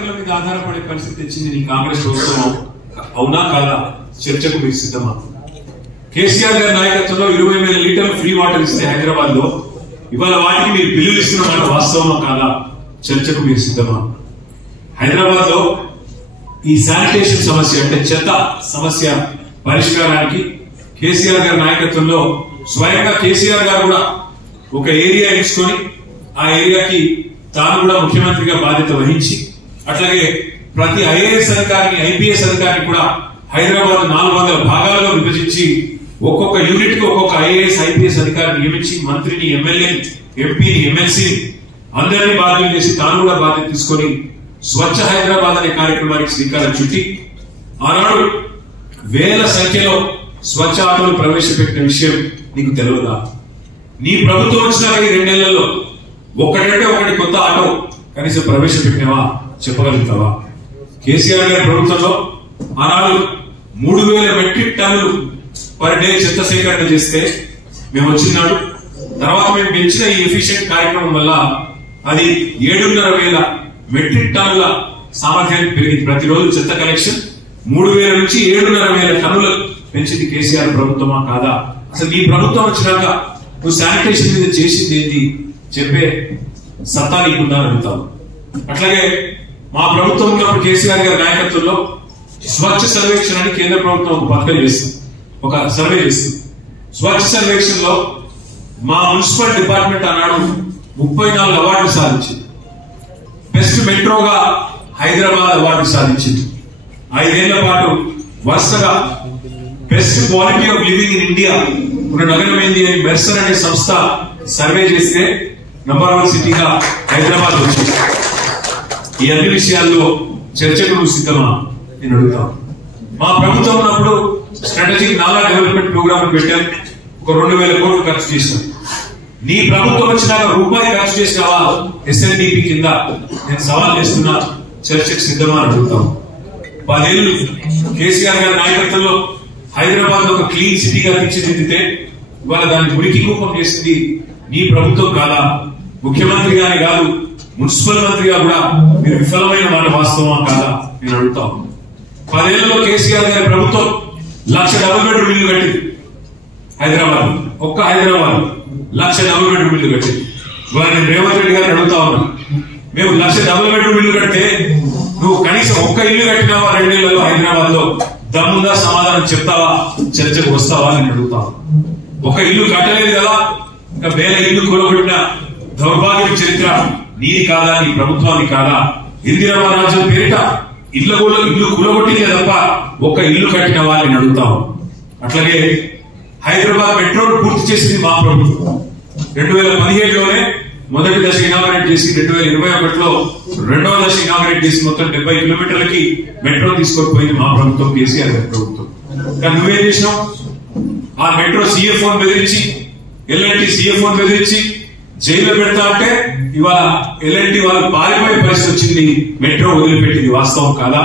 ట్యాంకర్ల మీద ఆధారపడే పరిస్థితి తెచ్చింది నీ కాంగ్రెస్ ప్రభుత్వం. అవునా కాదా? చర్చకు మీరు సిద్ధమా? కేసీఆర్ గారి నాయకత్వంలో 20,000 లీటర్లు ఫ్రీ వాటర్ ఇస్తే హైదరాబాద్ లో ఇవాళ వాటికి మీరు బిల్లులు ఇస్తున్న మాట వాస్తవమా కాదా? చర్చకు మీరు సిద్ధమా? హైదరాబాద్ లో ఈ శానిటేషన్ సమస్య అంటే చెత్త సమస్య పరిష్కారానికి కేసీఆర్ గారి నాయకత్వంలో స్వయంగా కేసీఆర్ గారు కూడా ఒక ఏరియా ఎంచుకొని ఆ ఏరియాకి తాను కూడా ముఖ్యమంత్రిగా బాధ్యత వహించి అట్లాగే ప్రతి ఐఏఎస్ అధికారిని ఐపీఎస్ అధికారిని కూడా హైదరాబాద్ 400 భాగాలుగా విభజించి ఒక్కొక్క యూనిట్ కి ఒక్కొక్క ఐఏఎస్ ఐపీఎస్ అధికారిని నియమించి మంత్రిని ఎమ్మెల్యేని ఎంపీని ఎమ్మెల్సీని అందరినీ బాధ్యత చేసి తాను కూడా బాధ్యత తీసుకొని స్వచ్ఛ హైదరాబాద్ అనే కార్యక్రమానికి శ్రీకారం చుట్టి ఆనాడు వేల సంఖ్యలో స్వచ్ఛ ఆటోలు ప్రవేశపెట్టిన విషయం నీకు తెలియదా? నీ ప్రభుత్వం వచ్చినాక 2 నెలల్లో ఒకటంటే ఒకటి కొత్త ఆటో కనీసం ప్రవేశపెట్టినవా చెప్పగలుగుతావా? కేసీఆర్ గారి ప్రభుత్వంలో ఆనాడు 3,000 మెట్రిక్ టన్నులు పర్ డే చెత్త సేకరణ చేస్తే మేము వచ్చినాడు తర్వాత మేము పెంచిన ఈ ఎఫిషియెంట్ కార్యక్రమం వల్ల అది 7,500 మెట్రిక్ టన్నుల సామర్థ్యానికి పెరిగింది. ప్రతిరోజు చెత్త కలెక్షన్ 3,000 నుంచి 7,500 టన్నులు పెంచింది కేసీఆర్ ప్రభుత్వమా కాదా? అసలు నీ ప్రభుత్వం వచ్చినాక నువ్వు శానిటేషన్ మీద చేసింది ఏంటి చెప్పే సత్తా నీకుందా అని అడుగుతావు. అట్లాగే మా ప్రభుత్వం ఉన్నప్పుడు కేసీఆర్ గారి నాయకత్వంలో స్వచ్ఛ సర్వేక్షణ అని కేంద్ర ప్రభుత్వం ఒక పథకం చేస్తుంది, ఒక సర్వే చేస్తుంది. స్వచ్ఛ సర్వేక్షణ లో మా మున్సిపల్ డిపార్ట్మెంట్ ఆనాడు 34 అవార్డులు సాధించింది. బెస్ట్ మెట్రోగా హైదరాబాద్ అవార్డు సాధించింది. 5 ఏళ్ల పాటు వరుసగా best quality of living in India ఉన్న నగరం ఏంది అని మెర్సర్ అనే సంస్థ సర్వే చేస్తే నంబర్ 1 సిటీగా హైదరాబాద్ వచ్చింది. ఈ అన్ని విషయాల్లో చర్చకు నువ్వు సిద్ధమా నేను అడుగుతాను. మా ప్రభుత్వం ఉన్నప్పుడు స్ట్రాటజిక్ నాలా డెవలప్మెంట్ ప్రోగ్రామ్ పెట్టాం, ఒక 2,000 కోట్లు ఖర్చు చేశాం. నీ ప్రభుత్వం వచ్చినాక రూపాయి ఖర్చు చేసినావా ఎస్ఎన్డిపి కింద? నేను సవాల్ చేస్తున్నా, చర్చకు సిద్ధమా అని అడుగుతాం. 10 ఏళ్లు కేసీఆర్ గారి నాయకత్వంలో హైదరాబాద్ ఒక క్లీన్ సిటీగా తీర్చిదిద్దితే ఇవాళ దాన్ని మురికి కూపం చేసింది నీ ప్రభుత్వం కాదా? ముఖ్యమంత్రిగానే కాదు మున్సిపల్ మంత్రిగా కూడా మీరు విఫలమైన మాట వాస్తవమా కాదా నేను అడుగుతాం. 10 ఏళ్లలో కేసీఆర్ గారి ప్రభుత్వం 1,00,000 డబుల్ బెడ్రూమ్ ఇల్లు కట్టింది హైదరాబాద్. ఒక్క హైదరాబాద్ 1,00,000 డబుల్ బెడ్రూమ్ ఇల్లు కట్టింది. ఇవాళ నేను రేవంత్ రెడ్డి గారిని అడుగుతా ఉన్నా, మేము 1,00,000 డబుల్ బెడ్రూమ్ ఇల్లు కడితే నువ్వు కనీసం ఒక్క ఇల్లు కట్టినావా 2 ఏళ్లలో హైదరాబాద్ లో? దమ్ముందా సమాధానం చెప్తావా? చర్చకు వస్తావా నేను అడుగుతాను. ఒక ఇల్లు కట్టలేదు కదా, ఇంకా వేల ఇల్లు కూలగొట్టిన దౌర్భాగ్య చరిత్ర నీది కాదా? నీ ప్రభుత్వాన్ని కాదా? ఇందిరమ్మ రాజ్యం పేరిట ఇల్లు కూలగొట్టిందే తప్ప ఒక ఇల్లు కట్టిన వాళ్ళని అడుగుతాం. అట్లాగే హైదరాబాద్ మెట్రోను పూర్తి చేసింది మా ప్రభుత్వం. 2017లోనే మొదటి దశ ఇనాగరేట్ చేసి 2021లో రెండవ దశ ఇనాగరేట్ చేసి మొత్తం 70 కిలోమీటర్లకి మెట్రో తీసుకొని పోయింది మా ప్రభుత్వం, కేసీఆర్ గారి ప్రభుత్వం. కానీ నువ్వేం చేసినావు? ఆ మెట్రో సీఎఫ్ఓ బెదిరించి, ఎల్ఎన్టీ సీఎఫ్ఓ బెదిరించి జైల్లో పెడతా అంటే ఇవాళ ఎల్ఎన్టీ వాళ్ళు పారిపోయే పరిస్థితి వచ్చింది, మెట్రో వదిలిపెట్టింది. వాస్తవం కాదా?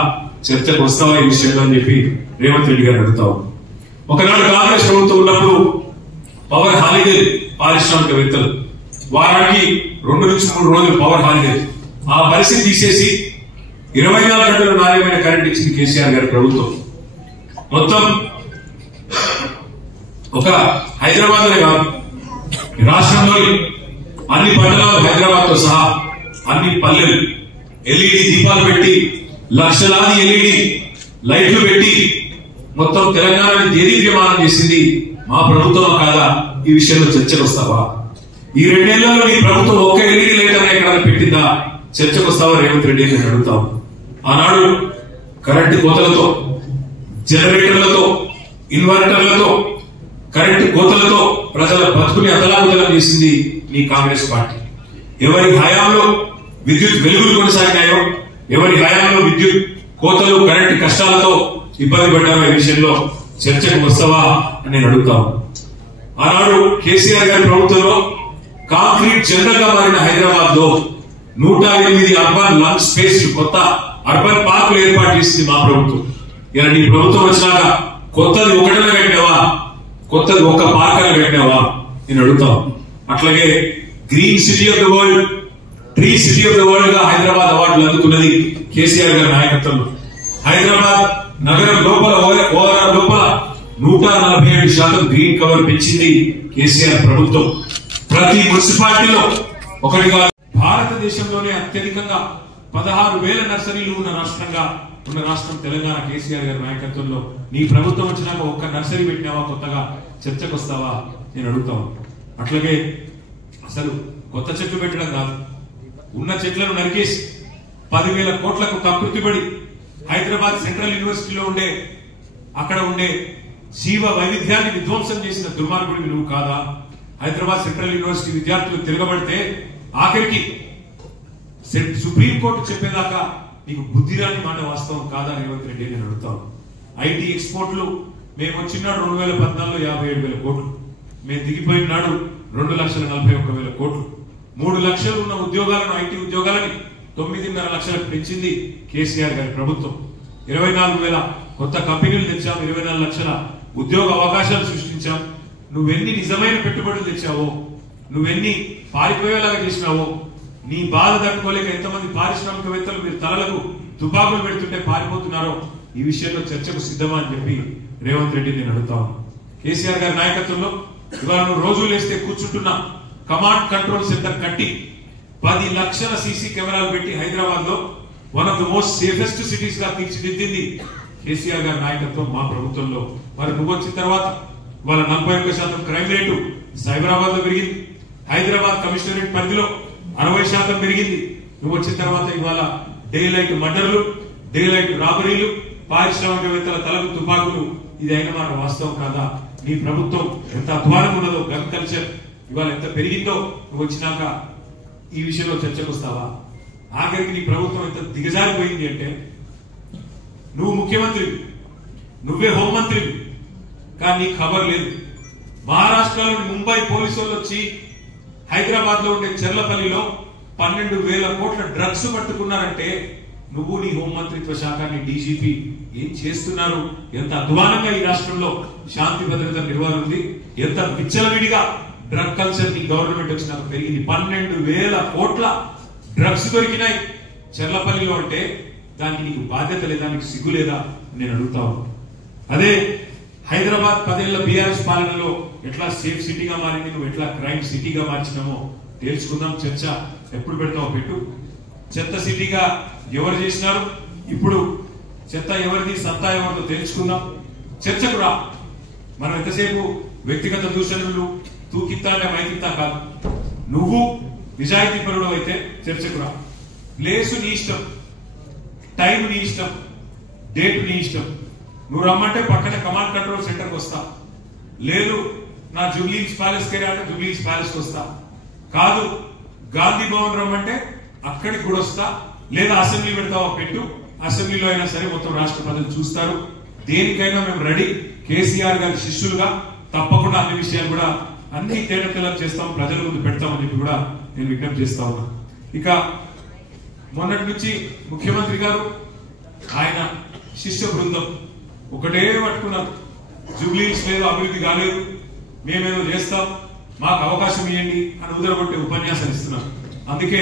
చర్చకు వస్తావా ఈ విషయంలో అని చెప్పి రేవంత్ రెడ్డి గారు అడుగుతావు. ఒకనాడు కాంగ్రెస్ ప్రభుత్వం ఉన్నప్పుడు పవర్ హాలిడే పారిశ్రామికవేత్తలు వారానికి 2 నుంచి 3 రోజులు పవర్ హాలిడే, ఆ పరిస్థితి తీసేసి 24 గంటలు నాణ్యమైన కరెంట్ ఇచ్చింది కేసీఆర్ గారి ప్రభుత్వం. మొత్తం ఒక హైదరాబాద్ లో కాదు, రాష్ట్రంలోని అన్ని పట్టణాలు హైదరాబాద్ తో సహా అన్ని పల్లెలు ఎల్ఈడి దీపాలు పెట్టి లక్షలాది ఎల్ఈడి లైట్లు పెట్టి మొత్తం తెలంగాణని దేదీప్యమానం చేసింది మా ప్రభుత్వం కాదా? ఈ విషయంలో చర్చకు వస్తావా? ఈ 2 ఏళ్లలో నీ ప్రభుత్వం ఒక్క ఎల్ఈడి లైట్ అనే ఎక్కడ పెట్టిందా? చర్చకు వస్తావా రేవంత్ రెడ్డి అని అడుగుతాం. ఆనాడు కరెంటు కోతలతో, జనరేటర్లతో, ఇన్వర్టర్లతో, కరెంటు కోతలతో ప్రజల బతుకుని అతలాకుతలం చేసింది నీ కాంగ్రెస్ పార్టీ. ఎవరి హయాంలో విద్యుత్ వెలుగులు కొనసాగినాయో, ఎవరి హయాంలో విద్యుత్ కోతలు, కరెంటు కష్టాలతో ఇబ్బంది పడ్డారో ఈ విషయంలో చర్చకు వస్తావా అని నేను అడుగుతాను. ఆనాడు కేసీఆర్ గారి ప్రభుత్వంలో కాంక్రీట్ జనరల్ గా మారిన హైదరాబాద్ లో 108 అర్బన్ లంగ్ స్పేస్ కొత్త అర్బన్ పార్కులు ఏర్పాటు చేసింది మా ప్రభుత్వం. ఇలా నీ ప్రభుత్వం వచ్చినాక కొత్తది ఒకటనే కట్టినావా? కొత్తది ఒక్క పార్క్ అని కట్టినావా నేను అడుగుతాం. అట్లాగే green city of the world tree city of the world గా హైదరాబాద్ అవార్డులు అందుకున్నది కేసీఆర్ గారి నాయకత్వంలో. హైదరాబాద్ నగరం లోపల ఓఆర్ఆర్ లోపల 147% గ్రీన్ కవర్ పెంచింది కేసీఆర్ ప్రభుత్వం. ప్రతి మున్సిపాలిటీలో ఒకటిగా భారతదేశంలోనే అత్యధికంగా 16,000 నర్సరీలు ఉన్న రాష్ట్రం తెలంగాణ. కేసీఆర్ గారి నాయకత్వంలో నీ ప్రభుత్వం వచ్చినాక ఒక్క నర్సరీ పెట్టినావా? కొత్తగా చర్చకు వస్తావా నేను అడుగుతాను. అట్లాగే అసలు కొత్త చెట్లు పెట్టడం కాదు, ఉన్న చెట్లను నరికేసి 10,000 కోట్లకు కకృతిపడి హైదరాబాద్ సెంట్రల్ యూనివర్సిటీలో అక్కడ ఉండే జీవ వైవిధ్యాన్ని విధ్వంసం చేసిన దుర్మార్గుడివి నువ్వు కాదా? హైదరాబాద్ సెంట్రల్ యూనివర్సిటీ విద్యార్థులు తిరగబడితే ఆఖరికి సుప్రీంకోర్టు చెప్పేదాకా నీకు బుద్ధిరాని మాట వాస్తవం కాదా రేవంత్ రెడ్డి నేను అడుగుతాను. ఐటీ ఎక్స్పోర్ట్లు మేము వచ్చినాడు 2014లో 57,000 కోట్లు, మేము దిగిపోయిన నాడు 2,41,000 కోట్లు. 3 లక్షలు ఉన్న ఉద్యోగాలను, ఐటీ ఉద్యోగాలని 9.5 లక్షలకు పెంచింది కేసీఆర్ గారి ప్రభుత్వం. 24,000 కొత్త కంపెనీలు తెచ్చాం, 24 లక్షల ఉద్యోగ అవకాశాలు సృష్టించాం. నువ్వెన్ని నిజమైన పెట్టుబడులు తెచ్చావో, నువ్వెన్ని పారిపోయేలాగా చేసినావో, నీ బాధ తట్టుకోలేక ఎంతమంది పారిశ్రామికవేత్తలు మీరు తలలకు తుపాకులు పెడుతుంటే పారిపోతున్నారో ఈ విషయంలో చర్చకు సిద్ధమా అని చెప్పి రేవంత్ రెడ్డి నేను అడుగుతాను. కేసీఆర్ గారి నాయకత్వంలో ఇవాళ నువ్వు రోజు లేస్తే కూర్చుంటున్న కమాండ్ కంట్రోల్ సెంటర్ కట్టి 10 లక్షల సీసీ కెమెరాలు పెట్టి హైదరాబాద్ లో one of the most safest cities గా తీర్చిదిద్దింది కేసీఆర్ గారి నాయకత్వం మా ప్రభుత్వంలో. మరి నువ్వు వచ్చిన తర్వాత వాళ్ళ 41% క్రైమ్ రేటు సైబరాబాద్ లో పెరిగింది. హైదరాబాద్ కమిషనరేట్ పరిధిలో 60% పెరిగింది. నువ్వు వచ్చిన తర్వాత ఇవాళ డే లైట్ మర్డర్లు, డే లైట్ రాబరీలు, పారిశ్రామికవేత్తల తలకు తుపాకులు, ఇది అయిన మాట వాస్తవం కాదా? నీ ప్రభుత్వం ఎంత అధ్వానం ఉన్నదో, గన్ కల్చర్ ఇవాళ ఎంత పెరిగిందో నువ్వు వచ్చినాక ఈ విషయంలో చర్చకు వస్తావా? ఆఖరికి నీ ప్రభుత్వం ఎంత దిగజారిపోయింది అంటే నువ్వు ముఖ్యమంత్రి, నువ్వే హోంమంత్రి, కానీ నీకు ఖబర్ లేదు. మహారాష్ట్రలోని ముంబై పోలీసు వాళ్ళు వచ్చి హైదరాబాద్ లో ఉండే చెర్లపల్లిలో 12,000 కోట్ల డ్రగ్స్ పట్టుకున్నారంటే నువ్వు నీ హోంమంత్రిత్వ శాఖ, నీ డీజీపీ ఏం చేస్తున్నారు? ఎంత అధ్వానంగా ఈ రాష్ట్రంలో శాంతి భద్రత నిర్వహణ ఉంది, ఎంత విచ్చలవిడిగా డ్రగ్ కల్చర్ నీ గవర్నమెంట్ వచ్చినాక పెరిగింది. 12,000 కోట్ల డ్రగ్స్ దొరికినాయి చెర్లపల్లిలో అంటే దానికి నీకు బాధ్యత లేదా, నీకు సిగ్గు లేదా నేను అడుగుతాను. అదే హైదరాబాద్ 10 ఏళ్ల బీఆర్ఎస్ పాలనలో ఎట్లా సేఫ్ సిటీగా మారింది, నువ్వు ఎట్లా క్రైమ్ సిటీగా మార్చినామో తెలుసుకుందాం. చర్చ ఎప్పుడు పెడతావో పెట్టు. చెత్త సిటీగా ఎవరు చేసినారు, ఇప్పుడు చెత్త ఎవరిది, సత్తా ఎవరితో తెలుసుకుందాం. చర్చకు రా. మనం ఎంతసేపు వ్యక్తిగత దూషణలు, తూకిత్తా అంటే మైకిత్తా కాదు. నువ్వు నిజాయితీ పరుడు అయితే చర్చకు రా. ప్లేసు నీ ఇష్టం, టైం నీ ఇష్టం, డేట్ నీ ఇష్టం. నువ్వు రమ్మంటే పక్కన కమాండ్ కంట్రోల్ సెంటర్కి వస్తా, లేదు నా జూబ్లీహిల్స్ ప్యాలెస్ కి అంటే జూబ్లీహిల్స్ ప్యాలెస్ కి వస్తా, కాదు గాంధీ భవన్ రమ్మంటే అక్కడికి కూడా వస్తా, లేదా అసెంబ్లీ పెడతావా పెట్టు, అసెంబ్లీలో అయినా సరే మొత్తం రాష్ట్ర ప్రజలు చూస్తారు. దేనికైనా మేము రెడీ. కేసీఆర్ గారి శిష్యులుగా తప్పకుండా అన్ని విషయాలు కూడా అన్ని తేటతెల్లం చేస్తాం, ప్రజల ముందు పెడతామని చెప్పి కూడా నేను విజ్ఞప్తి చేస్తా ఉన్నా. ఇక మొన్నటి నుంచి ముఖ్యమంత్రి గారు ఆయన శిష్య బృందం ఒకటే పట్టుకున్నారు, జూబ్లీహిల్స్ లేదు, అభివృద్ధి కాలేదు, మేమేదో చేస్తాం, మాకు అవకాశం ఇవ్వండి అని ఉదరగొట్టే ఉపన్యాసం ఇస్తున్నారు. అందుకే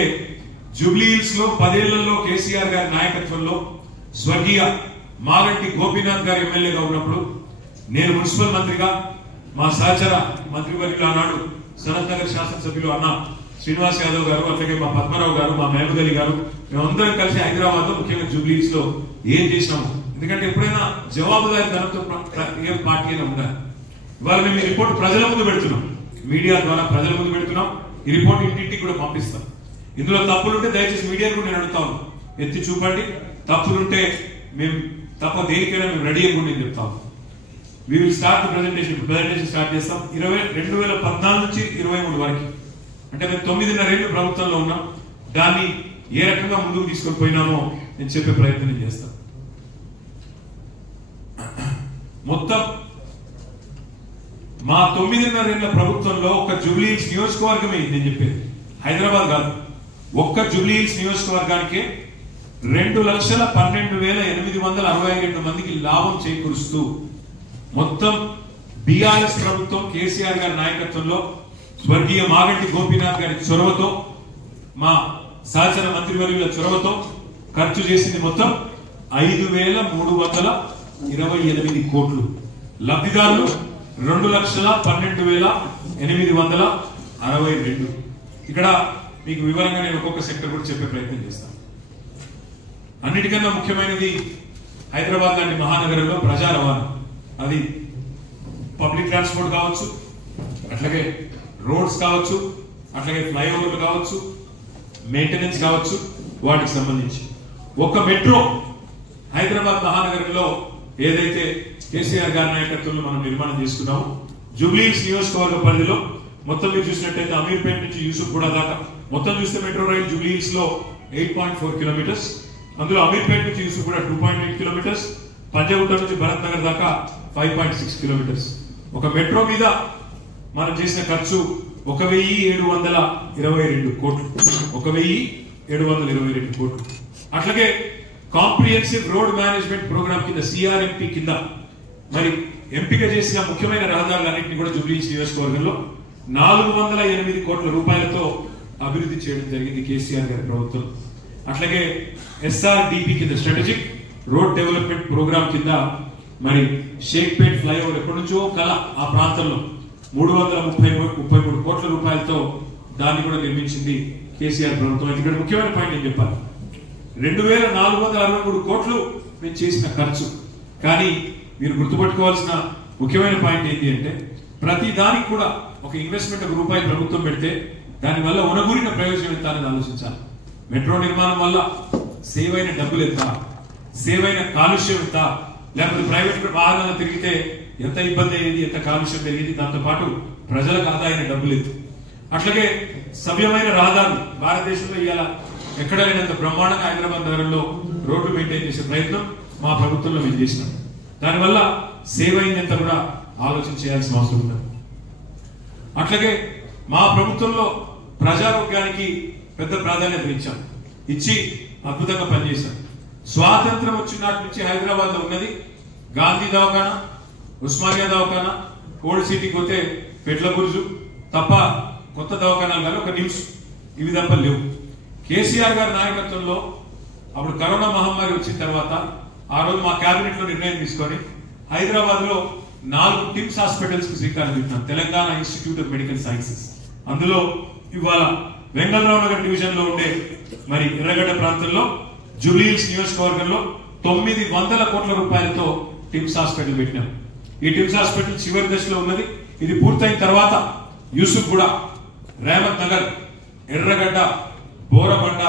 జూబ్లీహిల్స్ లో 10 ఏళ్లలో కేసీఆర్ గారి నాయకత్వంలో స్వర్గీయ మాగంటి గోపీనాథ్ గారు ఎమ్మెల్యేగా ఉన్నప్పుడు నేను మున్సిపల్ మంత్రిగా, మా సహచర మంత్రివర్యులు ఆనాడు సనత్ నగర్ శాసనసభ్యులు అన్న శ్రీనివాస్ యాదవ్ గారు, అట్లాగే మా పద్మరావు గారు, మా మహబూబ్ అలీ గారు, మేమందరం కలిసి హైదరాబాద్ లో ముఖ్యంగా జూబ్లీహిల్స్ లో ఏం చేసినాము. ఎందుకంటే ఎప్పుడైనా జవాబుదారీ ధనంతో ఏ పార్టీ అయినా ఉండాలి. ఇవాళ మేము ఈ రిపోర్ట్ ప్రజల ముందు పెడుతున్నాం, మీడియా ద్వారా ప్రజల ముందు పెడుతున్నాం. ఈ రిపోర్ట్ ఇంటింటికి కూడా పంపిస్తాం. ఇందులో తప్పులుంటే దయచేసి మీడియాను కూడా నేను అడుగుతాను, ఎత్తి చూపండి. తప్పులుంటే మేము తప్ప దేనికైనా మేము రెడీ అని నేను చెప్తాము. We will start presentation start చేస్తాం 2014 నుంచి 23 వరకు. అంటే మేము 9.5 ఏళ్ళు ప్రభుత్వంలో ఉన్నాం. దాన్ని ఏ రకంగా ముందుకు తీసుకొని పోయినామో నేను చెప్పే ప్రయత్నం చేస్తాను. మొత్తం మా 9.5 ఏళ్ల ప్రభుత్వంలో ఒక్క జూబ్లీహిల్స్ నియోజకవర్గమే, నేను చెప్పేది హైదరాబాద్ కాదు, ఒక్క జూబ్లీహిల్స్ నియోజకవర్గానికే 2,12,862 మందికి లాభం చేకూరుస్తూ మొత్తం బీఆర్ఎస్ ప్రభుత్వం కేసీఆర్ గారి నాయకత్వంలో స్వర్గీయ మాగంటి గోపీనాథ్ గారి చొరవతో మా సహచర మంత్రివర్యుల చొరవతో ఖర్చు చేసింది మొత్తం 5,328 కోట్లు. లబ్ధిదారులు 2,12,862. ఇక్కడ మీకు వివరంగా నేను ఒక్కొక్క సెక్టర్ కూడా చెప్పే ప్రయత్నం చేస్తాను. అన్నిటికన్నా ముఖ్యమైనది హైదరాబాద్ లాంటి మహానగరంలో ప్రజా రవాణా. అది పబ్లిక్ ట్రాన్స్పోర్ట్ కావచ్చు, అట్లాగే రోడ్స్ కావచ్చు, అట్లాగే ఫ్లైఓవర్లు కావచ్చు, మెయింటెనెన్స్ కావచ్చు, వాటికి సంబంధించి ఒక మెట్రో హైదరాబాద్ మహానగరంలో ఏదైతే కేసీఆర్ గారి నాయకత్వంలో మనం నిర్మాణం చేసుకున్నామో జూబ్లీహిల్స్ నియోజకవర్గ పరిధిలో మొత్తం మీరు చూసినట్టయితే అమీర్పేట నుంచి యూసుఫ్గూడ దాకా మొత్తం చూస్తే మెట్రో రైల్ జూబ్లీహిల్స్ లో 8.4 కిలోమీటర్స్, అందులో అమీర్పేట నుంచి యూసుఫ్గూడ 2.8 కిలోమీటర్స్, పంజాగుట్ట నుంచి భరత్ నగర్ దాకా 5.6 కిలోమీటర్స్. ఒక మెట్రో మీద మనం చేసిన ఖర్చు 1,722 కోట్లు. 1,722 కోట్లు. అట్లాగే కాంప్రిహెన్సివ్ రోడ్ మేనేజ్మెంట్ ప్రోగ్రామ్ కింద సిఆర్ఎంపీ కింద మరి ఎంపిక చేసిన ముఖ్యమైన రహదారులన్నింటినీ కూడా జూబ్లీహిల్స్ నియోజకవర్గంలో 408 కోట్ల రూపాయలతో అభివృద్ధి చేయడం జరిగింది కేసీఆర్ గారి ప్రభుత్వం. అట్లాగే ఎస్ఆర్డిపి కింద స్ట్రాటజిక్ రోడ్ డెవలప్మెంట్ ప్రోగ్రామ్ కింద మరి షేక్పేట్ ఫ్లైఓవర్ ఎప్పటి నుంచో కల ఆ ప్రాంతంలో 333 కోట్ల రూపాయలతో దాన్ని కూడా నిర్మించింది కేసీఆర్ ప్రభుత్వం. ఇక్కడ ముఖ్యమైన పాయింట్ నేను చెప్పాలి, 2,463 కోట్లు మేము చేసిన ఖర్చు. కానీ మీరు గుర్తుపెట్టుకోవాల్సిన ముఖ్యమైన పాయింట్ ఏంటి అంటే ప్రతి దానికి కూడా ఒక ఇన్వెస్ట్మెంట్ ఒక రూపాయి ప్రభుత్వం పెడితే దాని వల్ల ఉనగూరిన ప్రయోజనం ఎంత అనేది ఆలోచించాలి. మెట్రో నిర్మాణం వల్ల సేవ్ అయిన డబ్బులు ఎంత, సేవ్ అయిన కాలుష్యం ఎంత, లేకపోతే ప్రైవేట్ వాహనాలు తిరిగితే ఎంత ఇబ్బంది అయ్యేది, ఎంత కాలుష్యం పెరిగింది, దాంతో పాటు ప్రజలకు ఆదా అయిన డబ్బులు ఎంత. అట్లాగే సవ్యమైన రహదారులు భారతదేశంలో ఇవాళ ఎక్కడ లేనంత బ్రహ్మాండంగా హైదరాబాద్ నగరంలో రోడ్లు మెయింటైన్ చేసే ప్రయత్నం మా ప్రభుత్వంలో మేము చేసినాం. దానివల్ల సేవ్ అయిందంతా కూడా ఆలోచన చేయాల్సిన అవసరం ఉంది. అట్లాగే మా ప్రభుత్వంలో ప్రజారోగ్యానికి పెద్ద ప్రాధాన్యత ఇచ్చి అద్భుతంగా పనిచేశాం. స్వాతంత్రం వచ్చినాటి నుంచి హైదరాబాద్ లో ఉన్నది గాంధీ దవాఖానా, ఉస్మానియా దవాఖానా, ఓల్డ్ సిటీకి పోతే పెట్ల బుర్జు తప్ప కొత్త దవాఖానాలు కానీ ఒక నిమ్స్ ఇవి తప్ప లేవు. కేసీఆర్ గారి నాయకత్వంలో అప్పుడు కరోనా మహమ్మారి వచ్చిన తర్వాత ఆ రోజు మా కేబినెట్ లో నిర్ణయం తీసుకొని హైదరాబాద్ లో 4 టిమ్స్ హాస్పిటల్స్ కు శ్రీకారం చుట్టాం. Telangana institute of medical sciences. అందులో ఇవాళ వెంగళరావు నగర్ డివిజన్ లో ఉండే మరి ఎర్రగడ్డ ప్రాంతంలో జూబ్లీహిల్స్ నియోజకవర్గంలో 900 కోట్ల రూపాయలతో టిమ్స్ హాస్పిటల్ పెట్టినాం. ఈ టిమ్స్ హాస్పిటల్ చివరి దశలో ఉన్నది. ఇది పూర్తయిన తర్వాత యూసుఫ్గూడ, రేవంత్ నగర్, ఎర్రగడ్డ, బోరబండ,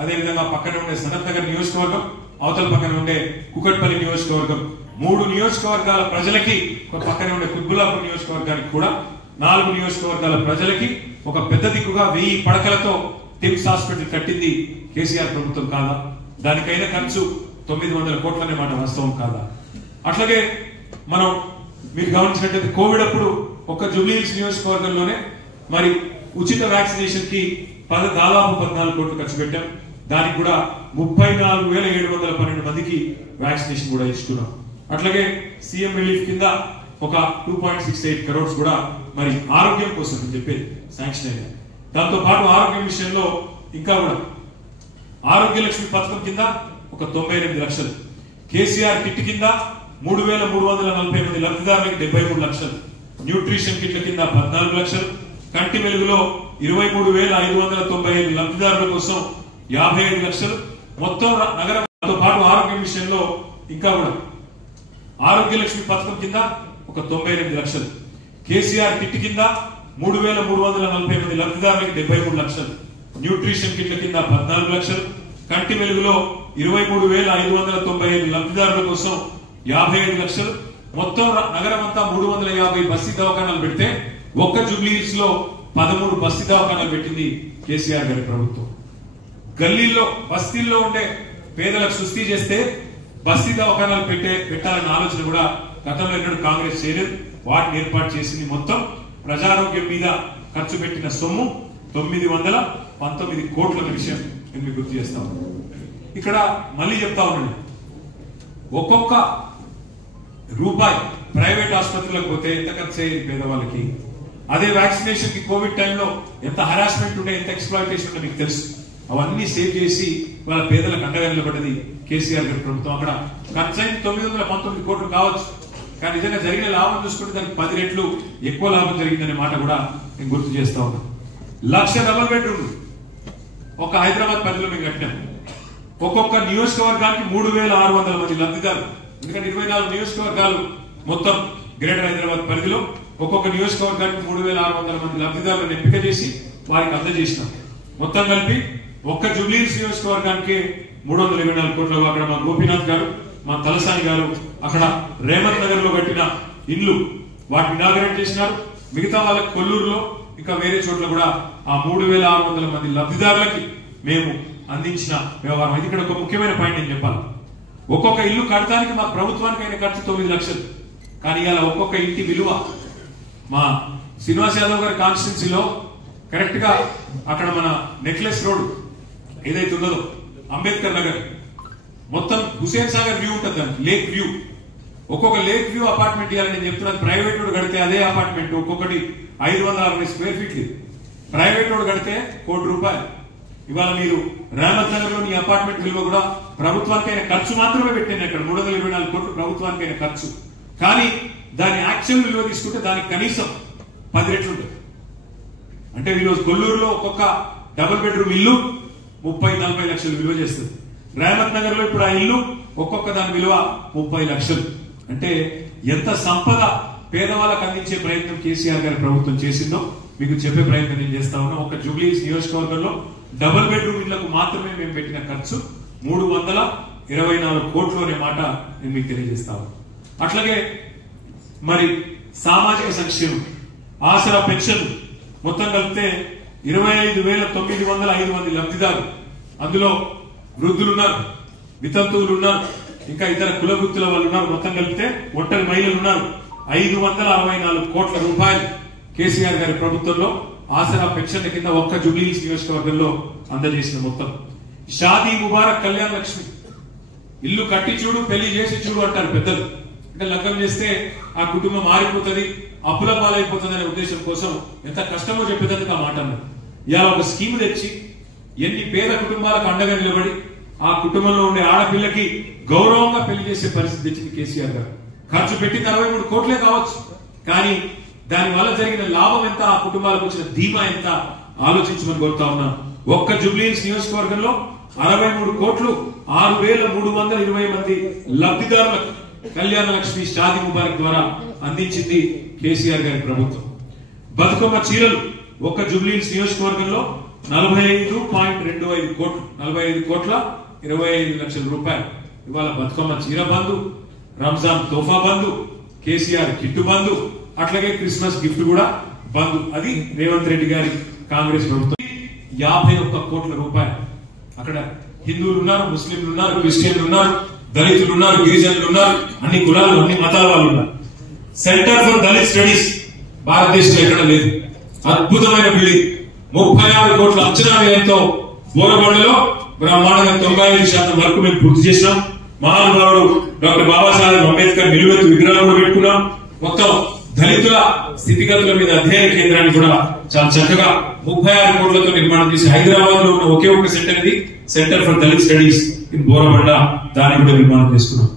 అదేవిధంగా పక్కన ఉండే సనత్ నగర్ నియోజకవర్గం, అవతల పక్కన ఉండే కుకట్పల్లి నియోజకవర్గం, 3 నియోజకవర్గాల ప్రజలకి, ఒక పక్కనే ఉండే కుత్బుల్లాపూర్ నియోజకవర్గానికి కూడా 4 నియోజకవర్గాల ప్రజలకి ఒక పెద్ద దిక్కుగా 1000 పడకలతో టిమ్స్ హాస్పిటల్ కట్టింది కేసీఆర్ ప్రభుత్వం కాదా? దానికైనా ఖర్చు 900 కోట్లనే మాట వాస్తవం కాదా? అట్లాగే మనం మీరు గమనించినట్లయితే కోవిడ్ అప్పుడు ఒక జూబ్లీహిల్స్ నియోజకవర్గంలోనే మరి ఉచిత వ్యాక్సినేషన్ కి దాదాపు 14 కోట్లు ఖర్చు పెట్టాం. దానికి కూడా 34,712 మందికి వ్యాక్సినేషన్ కూడా ఇచ్చుకున్నాం. అట్లాగే సీఎం రిలీఫ్ కింద ఒక 2.68 crores కూడా మరి ఆరోగ్యం కోసం అని చెప్పి శాంక్షన్ అయ్యాయి. దాంతో పాటు ఆరోగ్యం విషయంలో ఇంకా కూడా ఆరోగ్య లక్ష్మి పథకం కింద ఒక 98 లక్షలు, కేసీఆర్ కిట్ కింద 3,340 లబ్ధిదారులకు 73 లక్షలు, న్యూట్రిషన్ కిట్ల కింద 14 లక్షలు, కంటి వెలుగులో 23,595 లబ్ధిదారుల కోసం 55 లక్షలు, మొత్తం నగరంతో పాటు ఆరోగ్యం విషయంలో ఇంకా కూడా ఆరోగ్య లక్ష్మి పథకం కింద ఒక 98 లక్షలు, కేసీఆర్ కిట్ కింద 3,340 లబ్ధిదారులకు 73 లక్షలు, న్యూట్రిషన్ కిట్ల కింద 14 లక్షలు, కంటి వెలుగులో 23,595 లబ్ధిదారుల కోసం 55 లక్షలు, మొత్తం నగరం అంతా 350 బస్తీ దవాఖానాలు పెడితే ఒక్క జూబ్లీహిల్స్ లో 13 బస్తీ దవాఖానాలు పెట్టింది కేసీఆర్ గారి ప్రభుత్వం. గల్లీల్లో బస్తీల్లో ఉండే పేదలకు సుస్థి చేస్తే బస్తీ దవాఖానాలు పెట్టాలన్న ఆలోచన కూడా గతంలో ఎన్నడూ కాంగ్రెస్ చేయలేదు. వాటిని ఏర్పాటు చేసింది. మొత్తం ప్రజారోగ్యం మీద ఖర్చు పెట్టిన సొమ్ము 919 కోట్ల విషయం నేను మీకు గుర్తు చేస్తాను. ఇక్కడ మళ్ళీ చెప్తా ఉన్నాను, ఒక్కొక్క రూపాయి ప్రైవేట్ ఆసుపత్రులకు పోతే ఎంత ఖర్చు అయ్యేది పేదవాళ్ళకి. అదే వ్యాక్సినేషన్ కి కోవిడ్ టైంలో ఎంత హరాస్మెంట్ ఉండే, ఎంత ఎక్స్ప్లాయిటేషన్ ఉండే మీకు తెలుసు. అవన్నీ సేవ్ చేసి వాళ్ళ పేదలకు అండగా నిలబడ్డది కేసీఆర్ గారి ప్రభుత్వం. అక్కడ ఖర్చైన 919 కోట్లు కావచ్చు, కానీ నిజంగా జరిగిన లాభం చూసుకుంటే దానికి 10 రెట్లు ఎక్కువ లాభం జరిగిందనే మాట కూడా నేను గుర్తు చేస్తా ఉన్నాను. 1,00,000 డబుల్ బెడ్రూమ్లు ఒక హైదరాబాద్ పరిధిలో మేము కట్టినాం. ఒక్కొక్క నియోజకవర్గానికి 3,600 మంది లబ్ధిదారులు. ఎందుకంటే 24 నియోజకవర్గాలు మొత్తం గ్రేటర్ హైదరాబాద్ పరిధిలో ఒక్కొక్క నియోజకవర్గానికి 3,600 మంది లబ్ధిదారులను ఎంపిక చేసి వారికి అందజేసినాం. మొత్తం కలిపి ఒక్క జూబ్లీహిల్స్ నియోజకవర్గానికి 324 కోట్లు. అక్కడ మా గోపీనాథ్ గారు, మా తలసాని గారు అక్కడ రేవంత్ నగర్ లో కట్టిన ఇండ్లు వాటిని ఇనాగరేట్ చేసినారు. మిగతా వాళ్ళకి కొల్లూరులో ఇంకా వేరే చోట్ల కూడా ఆ 3,600 మంది లబ్ధిదారులకి మేము అందించిన వ్యవహారం. ఇది ఇక్కడ ఒక ముఖ్యమైన పాయింట్ నేను చెప్పాలి. ఒక్కొక్క ఇల్లు కడటానికి మా ప్రభుత్వానికి అయిన ఖర్చు 9 లక్షలు. కానీ ఇలా ఒక్కొక్క ఇంటి విలువ మా శ్రీనివాస్ యాదవ్ గారి కాన్స్టిట్యున్సీలో కరెక్ట్ గా అక్కడ మన నెక్లెస్ రోడ్ ఏదైతే ఉన్నదో అంబేద్కర్ నగర్ మొత్తం హుసేన్ సాగర్ వ్యూ ఉంటుంది, లేక్ వ్యూ. ఒక్కొక్క లేక్ వ్యూ అపార్ట్మెంట్ ఇవ్వాలి. నేను చెప్తున్నాను, ప్రైవేట్ రోడ్ కడితే అదే అపార్ట్మెంట్ ఒక్కొక్కటి 560 స్క్వేర్ ఫీట్లు. ప్రైవేట్ రోడ్ కడితే ₹1,00,00,000. ఇవాళ మీరు రేవంత్ నగర్ లోని అపార్ట్మెంట్ విలువ కూడా ప్రభుత్వానికైన ఖర్చు మాత్రమే పెట్టింది. అక్కడ 324 కోట్లు ప్రభుత్వానికైన ఖర్చు. కానీ దాని యాక్చువల్ విలువ తీసుకుంటే దానికి కనీసం 10 రెట్లు ఉంటుంది. అంటే ఈరోజు కొల్లూరులో ఒక్కొక్క డబుల్ బెడ్రూమ్ ఇల్లు 30-40 లక్షలు విలువ చేస్తుంది. రేవంత్ నగర్ లో ఇప్పుడు ఆ ఇల్లు ఒక్కొక్క దాని విలువ 30 లక్షలు. అంటే ఎంత సంపద పేదవాళ్ళకు అందించే ప్రయత్నం కేసీఆర్ గారి ప్రభుత్వం చేసిందో మీకు చెప్పే ప్రయత్నం నేను చేస్తా ఉన్నా. ఒక జూబ్లీహిల్స్ నియోజకవర్గంలో డబుల్ బెడ్రూమ్ ఇళ్లకు మాత్రమే మేము పెట్టిన ఖర్చు 324 కోట్లు అనే మాట నేను మీకు తెలియజేస్తా ఉన్నా. అట్లాగే మరి సామాజిక సంక్షేమం, ఆసరా పెన్షన్ మొత్తం కలిపితే 25,905 మంది లబ్ధిదారులు. అందులో వృద్ధులు ఉన్నారు, వితంతువులు ఉన్నారు, ఇంకా ఇతర కుల వృత్తుల వాళ్ళు ఉన్నారు. మొత్తం కలిపితే ఒంటరి మహిళలు ఉన్నారు. 564 కోట్ల రూపాయలు కేసీఆర్ గారి ప్రభుత్వంలో ఆసరా పెన్షన్ల కింద ఒక్క జూబ్లీహిల్స్ నియోజకవర్గంలో అందజేసిన మొత్తం. షాదీ ముబారక్ కళ్యాణ లక్ష్మి, ఇల్లు కట్టి చూడు పెళ్లి చేసి చూడు అంటారు పెద్దలు. అంటే లగ్నం చేస్తే ఆ కుటుంబం మారిపోతుంది, అప్పుల పాలైపోతుంది అనే ఉద్దేశం కోసం ఎంత కష్టమో చెప్పేందుకు ఆ మాట అన్నారు. ఇలా ఒక స్కీమ్ తెచ్చి ఎన్ని పేద కుటుంబాలకు అండగా నిలబడి ఆ కుటుంబంలో ఉండే ఆడపిల్లకి గౌరవంగా పెళ్లి చేసే పరిస్థితి తెచ్చింది కేసీఆర్ గారు. ఖర్చు పెట్టి 63 కోట్లే కావచ్చు, కానీ దాని వల్ల జరిగిన లాభం ఎంత, ఆ కుటుంబాలకు వచ్చిన ధీమా ఎంత ఆలోచించమని కోరుతా ఉన్నా. ఒక్క జూబ్లీహిల్స్ నియోజకవర్గంలో 63 కోట్లు 6,320 మంది లబ్ధిదారులకు కళ్యాణ లక్ష్మి షాదీ ముబారక్ ద్వారా అందించింది కేసీఆర్ గారి ప్రభుత్వం. బతుకమ్మ చీరలు ఒక్క జూబ్లీహిల్స్ నియోజకవర్గంలో 45.25 కోట్లు, 45,25,00,000 రూపాయలు. ఇవాళ బతుకమ్మ చీర బంధు, రంజాన్ తోఫా బంధు, కేసీఆర్ కిట్టు బంధు, అట్లాగే క్రిస్మస్ గిఫ్ట్ కూడా బంధు. అది రేవంత్ రెడ్డి గారి కాంగ్రెస్ ప్రభుత్వం. 51 కోట్ల రూపాయలు. అక్కడ హిందువులు ఉన్నారు, ముస్లింలు ఉన్నారు, క్రిస్టియన్లు ఉన్నారు, దళితులు ఉన్నారు, గిరిజనులు ఉన్నారు, అన్ని కులాలు అన్ని మతాల వాళ్ళు ఉన్నారు. సెంటర్ ఫర్ దళిత్ స్టడీస్ భారతదేశంలో ఎక్కడ లేదు. అద్భుతమైన బిల్డింగ్, 36 కోట్ల అంచనా వ్యయంతో బోరబండలో బ్రహ్మాండంగా 95% వరకు మేము పూర్తి చేసినాం. మహానుభావుడు డాక్టర్ బాబాసాహెబ్ అంబేద్కర్ నిలువెత్తు విగ్రహం కూడా పెట్టుకున్నాం. మొత్తం దళితుల స్థితిగతుల మీద అధ్యయన కేంద్రాన్ని కూడా చాలా చక్కగా 36 కోట్లతో నిర్మాణం చేసి హైదరాబాద్ లో ఉన్న ఒకే ఒక్క సెంటర్ ఇది, centre for Dalit studies in Borabanda. దాన్ని కూడా నిర్మాణం చేసుకున్నాం.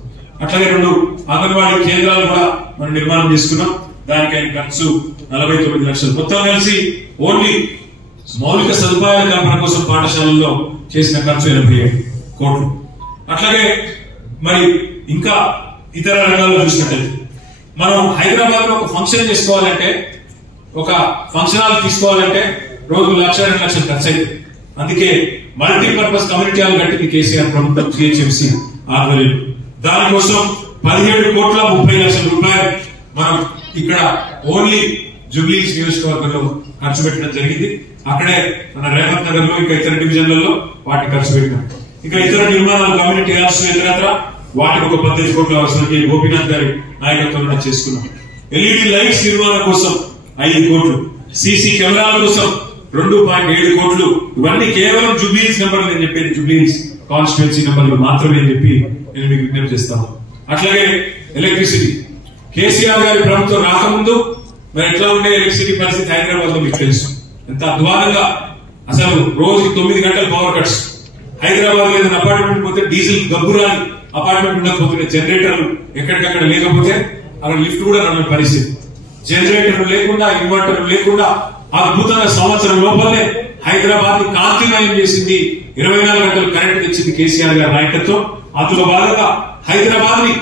అట్లాగే 2 అంగన్వాడీ కేంద్రాలు కూడా మనం నిర్మాణం చేసుకున్నాం. దానికి అయిన ఖర్చు 49 లక్షలు. మొత్తం కలిసి ఓన్లీ మౌలిక సదుపాయాల కల్పన కోసం పాఠశాలల్లో చేసిన ఖర్చు 85 కోట్లు. అట్లాగే మరి ఇంకా ఇతర రంగాల్లో చూసినట్లయితే మనం హైదరాబాద్ లో ఒక ఫంక్షన్ చేసుకోవాలంటే, ఒక ఫంక్షన్ హాల్ తీసుకోవాలంటే రోజు 1,00,000-2 లక్షలు ఖర్చు అయింది. అందుకే మల్టీపర్పస్ కమ్యూనిటీ హాల్ కట్టింది కేసీఆర్ ప్రభుత్వం GHMC ఆధ్వర్యంలో. దానికోసం 17,30,00,000 రూపాయలు మనం ఇక్కడ ఓన్లీ జూబ్లీహిల్స్ నియోజకవర్గంలో ఖర్చు పెట్టడం జరిగింది. అక్కడే మన రేవంత్ నగర్ లో ఇంకా ఇతర డివిజన్లలో వాటిని ఖర్చు పెట్టినాం. ఇంకా ఇతర నిర్మాణాలు కమ్యూనిటీ హాల్స్ ఇతరత్ర వాటికి ఒక 15 కోట్ల అవసరం గోపీనాథ్ గారి నాయకత్వంలో చేసుకున్నాం. LED లైట్స్ నిర్మాణం కోసం 5 కోట్లు, CC కెమెరాల కోసం 2.7 కోట్లు. ఇవన్నీ కేవలం జూబ్లీహిల్స్ నెంబర్లు, నేను చెప్పేది జూబ్లీహిల్స్ కాన్స్టిట్యుయెన్సీ నెంబర్లు మాత్రమే అని చెప్పి నేను మీకు విజ్ఞప్తి చేస్తాను. అట్లాగే ఎలక్ట్రిసిటీ, కేసీఆర్ గారి ప్రభుత్వం రాకముందు మరి ఎట్లా ఉండే ఎలక్ట్రిసిటీ పరిస్థితి హైదరాబాద్ లో మీకు తెలుసు. ఎంత అధ్వానంగా అసలు రోజుకి 9 గంటల పవర్ కట్స్. హైదరాబాద్ ఏదైనా అపార్ట్మెంట్ పోతే డీజిల్ గబ్బురాని అపార్ట్మెంట్ ఉండకపోతే, జనరేటర్లు ఎక్కడికక్కడ లేకపోతే అక్కడ లిఫ్ట్ కూడా నమ్మే పరిస్థితి. జనరేటర్ లేకుండా, ఇన్వర్టర్ లేకుండా అద్భుతంగా సంవత్సరం లోపలనే హైదరాబాద్ ని కాంతిమయం చేసింది. 24 గంటలు కరెంట్ తెచ్చింది కేసీఆర్ గారి నాయకత్వం. అందులో భాగంగా హైదరాబాద్ ని